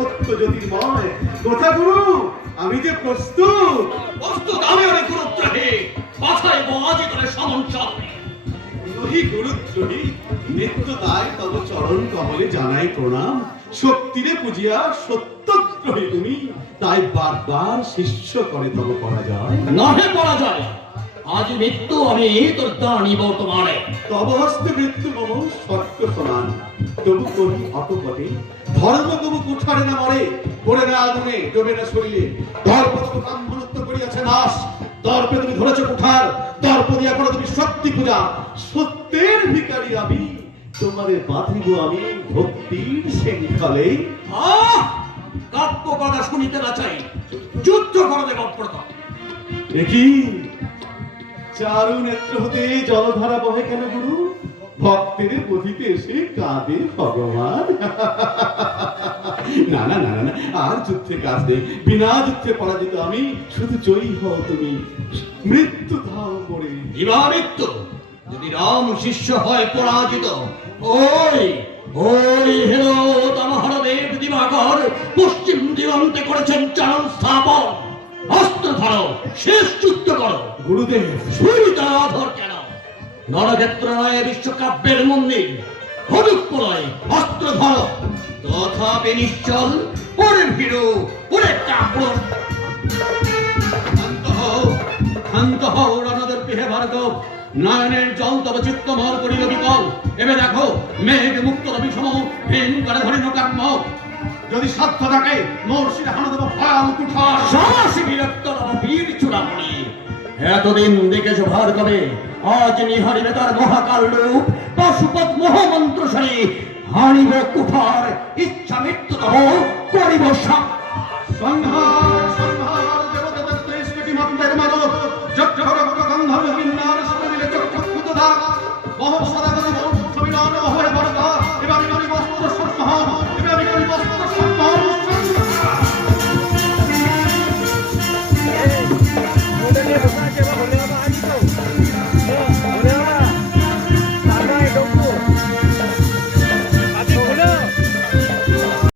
সত্য জ্যোতির্ময়। কথা গুরু, আমি যে প্রস্তুত। আমি অনেক গুরুত্বহী মাথায় বাজি করে সমঞ্চল নহি গুরুদ্রোহী, নিত্য দায় তব চরণ কমলে জানাই প্রণাম। শক্তিরে পূজিয়া সত্যদ্রোহী তুমি, তাই বারবার শিষ্য করে তব পরাজয়। নহে পরাজয়, আজ মৃত্যু আমি তোর দাঁড়ি বর্তমানে। তব হস্তে মৃত্যু মম স্বর্গ সমান, তবু করি অকপটে ধর্ম তবু কুঠারে না মরে, পড়ে না আগুনে ডোবে না শরীরে। দর্প তবু ব্রাহ্মণত্ব করিয়াছে নাশ, দর্পে তুমি ধরেছো কুঠার, দর্প দিয়া করো তুমি শক্তি পূজা। সত্যের ভিখারি আমি, তোমারে বাঁধিব আমি ভক্তির শৃঙ্খলে। কাব্য কথা শুনিতে না চাই, যুদ্ধ করতে গপ্রত। দেখি চারু নেত্র হতে জলধারা বহে কেন গুরু? ভক্তের পথিতে এসে কাঁদে ভগবান। না না না না, আর যুদ্ধে কাজ নেই, বিনা যুদ্ধে পরাজিত আমি। শুধু জয়ী হও তুমি, মৃত্যু ধাও করে। দিবা মৃত্যু, যদি রাম শিষ্য হয় পরাজিত। ওই ওই হেরো মহাদেব দিবাকর পশ্চিম দিগন্তে করেছেন চারণ স্থাপন। অস্ত্র ধরো, শেষ যুদ্ধ করো। গুরুদেব, সুরিতাধর কেন? নরক্ষেত্র নয় বিশ্বকাব্যের মন্দির, হলুক প্রলয়, অস্ত্র ধরো। তথাপি নিশ্চল, পরে ভিড়ো, পরে কাব্য। শান্ত হও রণদর্পী হে ভার্গব, নয়নের জল তব চিত্তমর করিল বিকল। এবে দেখো মেঘ মুক্ত রবি সম, ভেন করে ধরিল কাম্য। যদি সাধ্য থাকে মোর শিরে হানো দেব ভয়াল কুঠার। সাহসী বিরক্ত বীর চূড়ামণি, এতদিন দেখেছো ভার্গবে, আজ নিহারিবে তার মহাকাল রূপ। পশুপত মহামন্ত্র সারি হানিব কুঠার, ইচ্ছা মৃত্যু তব করিব সাপ। সংহার সংহার দেবতাদের ত্রিশ কোটি মন্ত্রের মানব, যজ্ঞ গন্ধর্ব কিন্নার সব মিলে চক্ষুত দাগ। বহু সদা